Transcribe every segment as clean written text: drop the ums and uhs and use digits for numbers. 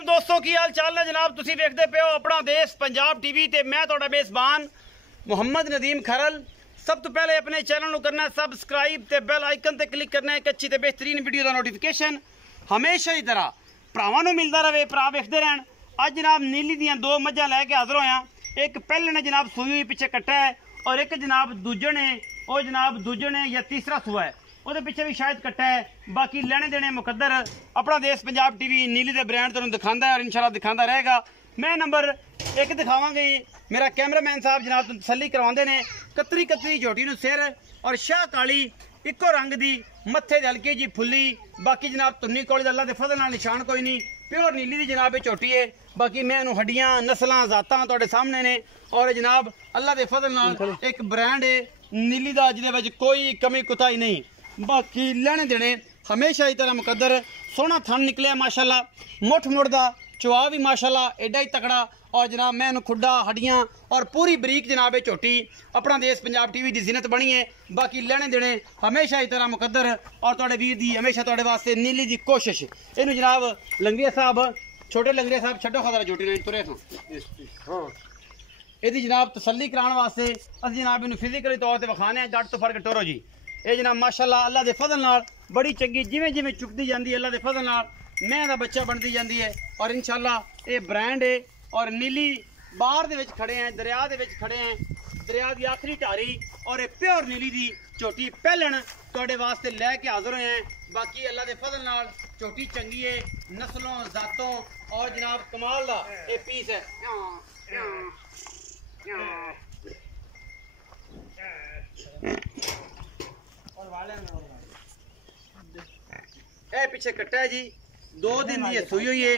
वालेकुम दोस्तों की हाल चाल है जनाब। तुसी देखते पे हो अपना देश पंजाब टीवी ते मैं तुहाडा मेज़बान मुहम्मद नदीम खरल। सब तो पहले अपने चैनल को करना है सबसक्राइब ते बेल आइकन ते क्लिक करना है एक अच्छी ते बेहतरीन वीडियो का नोटिफिकेशन हमेशा की तरह भरावां नूं मिलता रहे। भरा वेखदे रहन। अज जनाब नीली दियां दो मझां लैके हाज़र होया। एक पहले ने जनाब सूई हुई पिछे कट्टा है और एक जनाब दूजे ने वो जनाब दूजे ने या तीसरा सूआ है ਉਹਦੇ ਪਿੱਛੇ ਵੀ ਸ਼ਾਇਦ ਕੱਟਾ ਹੈ। बाकी ਲੈਣੇ देने मुकद्दर अपना देश पंजाब टीवी नीली दे ब्रांड तुहानूं दिखांदा है और इंशाल्लाह दिखांदा रहेगा। मैं नंबर एक दिखावांगे। मेरा कैमरामैन साहब जनाब तसल्ली करवांदे ने कतरी कतरी झोटी नूं सिर और शाह काली इक्को रंग दी मत्थे ते हल्की जी फुल्ली। बाकी जनाब तुन्नी कोली दा अल्लाह दे फजल नाल निशान कोई नहीं प्योर नीली दी जनाब ये झोटी है। बाकी मैं इहनूं हड्डियां नस्लां जातां तुहाडे सामने ने और जनाब अल्लाह दे फजल नाल एक ब्रांड है नीली दा जिहदे विच कोई कमी कुताही नहीं। बाकी लेने देने हमेशा ही तरह मुकद्दर सोहना थन निकलिया माशाल्लाह। मुठ मुड़दा चुआ भी माशाल्लाह एडा ही तकड़ा और जनाब मैं खुड्डा हड्डियां और पूरी बरीक जनाब ये झोटी अपना देश पंजाब टीवी की जिनत बनी है। बाकी लेने देने हमेशा ही तरह मुकद्दर और तुहाडे वीर दी हमेशा तुहाडे वास्ते नीली दी कोशिश। इनू जनाब लंगरिया साहब छोटे लंगरिया साहब छड्डो खतरा झोटी नहीं तुरे हाँ यदि जनाब तसल्ली कराने वास्ते अस जनाब इन फिजिकली तौर पर विखाने जट तो फर्क टोरो जी। ये जनाब माशाल्लाह अल्लाह दे फजल नाल बड़ी चंगी जिवें जिवें चुकती जाती है अल्लाह दे फजल नाल मैं दा बच्चा बनती जाती है और इंशाल्लाह ये ब्रांड है। और नीली बाहर दे विच खड़े हैं दरिया दे विच खड़े हैं दरिया की आखिरी टारी और ये प्योर नीली दी झोटी पहलन तुहाडे वास्ते लैके हाज़र होए हैं। बाकी अल्लाह दे फजल नाल झोटी चंगी है नस्लों जातों और जनाब कमाल दा ये पीस है। ए पीछे कट्टा है जी 2 दिन दी सूई हुई है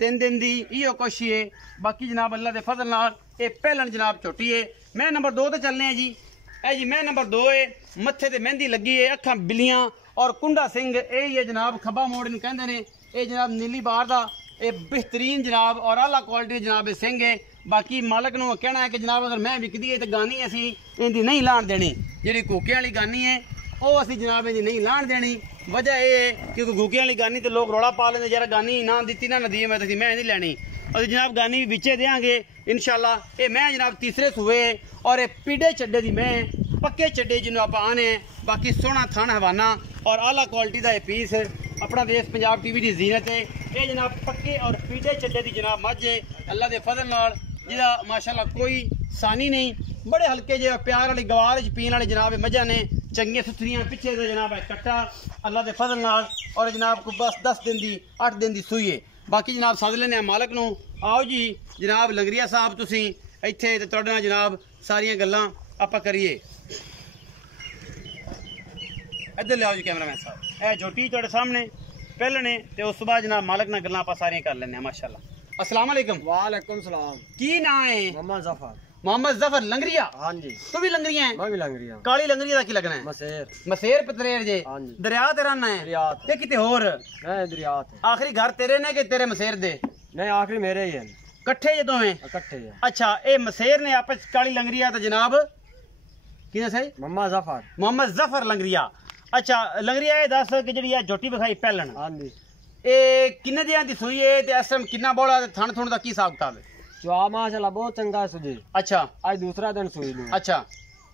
3 दिन दी इहो कुछ है। बाकी जनाब अल्लाह दे फजल नाल ये पहलन जनाब छोटी है। मैं नंबर 2 ते चलने हैं जी। ए जी मैं नंबर 2 है मत्थे ते मेहंदी लगी है अखां बिल्लियां और कुंडा सिंह यही है जनाब खब्बा मोड़ इनू कहंदे ने। ये जनाब नीली बार दा ये बेहतरीन जनाब और आला क्वालिटी जनाब सिंह है। बाकी मालक नूं कहना है कि जनाब अगर मैं विकदी है तो गानी असी इहदी नहीं लाण देनी जिहड़ी कूके वाली गानी है वो असी जनाब इहदी नहीं लाण देनी। वजह यह है क्योंकि कूके वाली गानी तो लोग रौला पा लेंदे यार गानी ना दी ना नदी मैं मैं नहीं लैनी असी जनाब गानी भी बिचे देंगे इंशाल्लाह। ये मैं जनाब तीसरे सूए और ये पीढ़े चड्डे दी मैं पक्के चड्डे जिन्होंने आप आने। बाकी सोहना थान हवाना और आला क्वालिटी का यह पीस अपना देश पंजाब टीवी की जीनत है। ये जनाब पक्के और पीढ़े चड्डे की जनाब मझ है अल्लाह के फजल नाल जिहदा माशाल्लाह कोई सानी नहीं। बड़े हल्के जे प्यार वाली गवार पीने वाली जनाब मझां ने चंगियां सुथरियां पिछे से जनाब है कट्टा अल्लाह के फजल नाल और जनाब को बस 10 दिन की 8 दिन की सूई है। बाकी जनाब सद लेने मालक नूं आओ जी जनाब लंगरिया साहब तुसीं इत्थे ते तुहाडे नाल जनाब सारियां गल्लां आपां करिए। इधर लियाओ जी कैमरामैन साहब ए झोटी तुहाडे सामने पहले ने ते उस बाद जनाब मालक नाल गल्लां आपां सारियां कर लैने माशाल्लाह। अस्सलाम वालेकुम। वालेकुम सलाम। की नाम है? मोहम्मद जफर। मोहम्मद जफर लंगरिया। हाँ जी तू भी लंगरिया है? मैं भी लंगरिया। काली लंगरिया दा की लगना है? मसेर। मसेर पतरेर जे। हाँ जी। दरिया ते रहना है? दरिया ते। ये किते होर? मैं दरिया ते। आखिरी घर तेरे ने कि तेरे मसेर दे? नहीं आखिरी मेरे ही है। कट्ठे जे दोवें? इकट्ठे है। अच्छा ए मसेर ने आपस काली लंगरिया ते जनाब किने सही? मोहम्मद जफर। मोहम्मद जफर लंगरिया। अच्छा लंगरिया ये दस कि जेहड़ी झोटी विखाई पहलन हाँ जी ए किन्ने दियां दी सूई है ते इस टाइम किन्ना बोला ते थन थुन दा की हिसाब किताब है? चुआ माशाल्लाह बहुत चंगा है सुजी। अच्छा आज दूसरा दिन सुई लू। अच्छा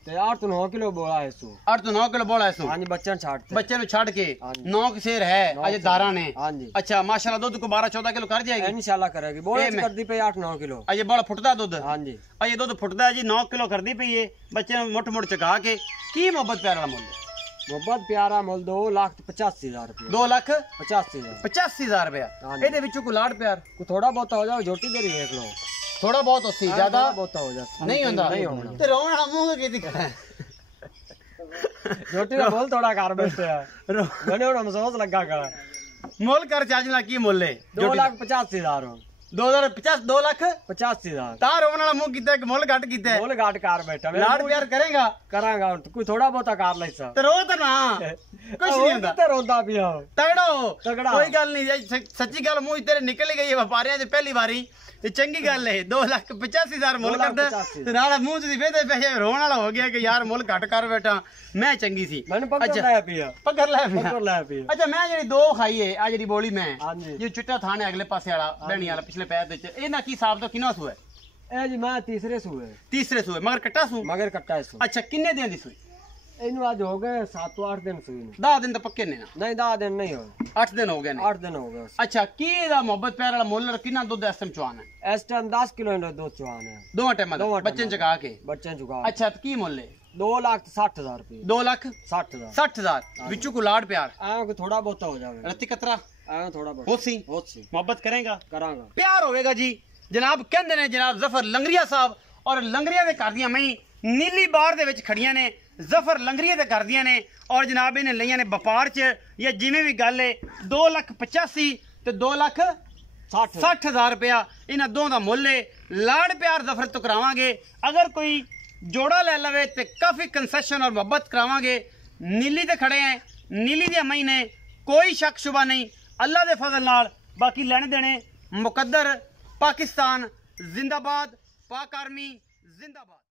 ते 8 तो 9 किलो बोला है सु। 8 तो 9 किलो बोला है सु। हाँ जी बच्चन छाड़ते बच्चे नु छड़ के हाँ जी। 9 शेर है अजय दारा ने। हाँ जी अच्छा माशाल्लाह दूध को 12-14 किलो कर जाएगी इंशाल्लाह करेगी। बोले कर दी पे 8-9 किलो। अजय बड़ा फुटदा दूध। हाँ जी अजय दूध फुटदा है जी 9 किलो कर दी पई है बच्चे मुठ मुठ चका के की मोहब्बत प्यार वाला मुल मोहब्बत प्यारा मुल 2,85,000 रुपये। 2,85,000 रुपया हाँ जी। ਇਹਦੇ ਵਿੱਚੋਂ ਕੋਈ ਲਾੜ ਪਿਆਰ को थोड़ा बहुत हो जाओ झोटी देरी देख लो थोड़ा बहुत होसी ज्यादा बहुत हो जाता नहीं होता नहीं होना ਤੇ ਰੋਣ ਆਮੂਗਾ ਕੀ ਦਿਖਾ झोटी का बोल थोड़ा कर बैठे है मैंने और अफसोस लगा कर ਮੁੱਲ ਕਰ ਚਾਜ ਨਾਲ ਕੀ ਮੁੱਲ ਹੈ 2,85,000 हो 2050 2 लाख 85,000 तार होने वाला मुंह कीता कि मुल घट कीता बोल घाट कार बैठा लाड प्यार करेगा करांगा कोई थोड़ा बहुता कार ले सा ते रो तो ना कुछ नहीं होंदा ते रोंदा पिया तगड़ा हो तगड़ा। कोई गल नहीं सच्ची गल मुंह तेरे निकल ही गई है व्यापारियां च पहली बारी ते चंगी गल है 2,85,000 मुल करदा ते नाल मुंह च वेदे पैसे रोण वाला हो गया कि यार मुल घट कर बैठा मैं चंगी सी मैंने पकड़ लाया पिया पकड़ लै पकड़ लाया पिया अच्छा मैं जेडी दो खाई है आ जेडी बोली मैं हां जी ये चिट्टा थाने अगले पासे वाला बहनी वाला पिछले पैर दे ए ना की हिसाब तो किना सू है ए जी मैं तीसरे सूए तीसरे सू है मगर कट्टा सू मगर कट्टा है सू अच्छा किन्ने दिन दी सूई इनु आज हो गए 7-8 दिन सूई ने 10 दिन तो पक्के ने ना नहीं 10 दिन नहीं हो 8 दिन हो गए ने 8 दिन हो गए अच्छा की दा मोहब्बत प्यार वाला मुੱਲ कितना दूध इस टाइम चवान है इस टाइम 10 किलो दूध चवान है दोवां टाइम दोवां बच्चे चका के बच्चे चुका अच्छा तो की मुੱਲ है 2,60,000 रुपए 2,60,000 60,000 विचू को लाड प्यार आया को थोड़ा बहुत हो जावे रत्ती कतरा आया थोड़ा बहुत होसी होसी मोहब्बत करेगा करांगा प्यार होएगा जी जनाब कहंदे ने जनाब जफर लंगरिया साहब और लंगरिया दे कर दियां मैं नीली बार दे विच खड़ियां ने जफर लंगरिया दे कर दियां ने और जनाब इन्हें लईयां ने व्यापार च या जिवें भी गल है 2,85,000 ते 2,60,000 रुपया इन्हां दों दा मुੱਲ है लाड़ प्यार जफर तो करावांगे अगर कोई जोड़ा ले लवे ते काफी कंसेशन और मोहब्बत करावांगे नीली ते खड़े हैं नीली दे महीने कोई शक शुबा नहीं अल्लाह दे फजल नाल बाकी लेने देने मुकद्दर पाकिस्तान जिंदाबाद पाक आर्मी जिंदाबाद।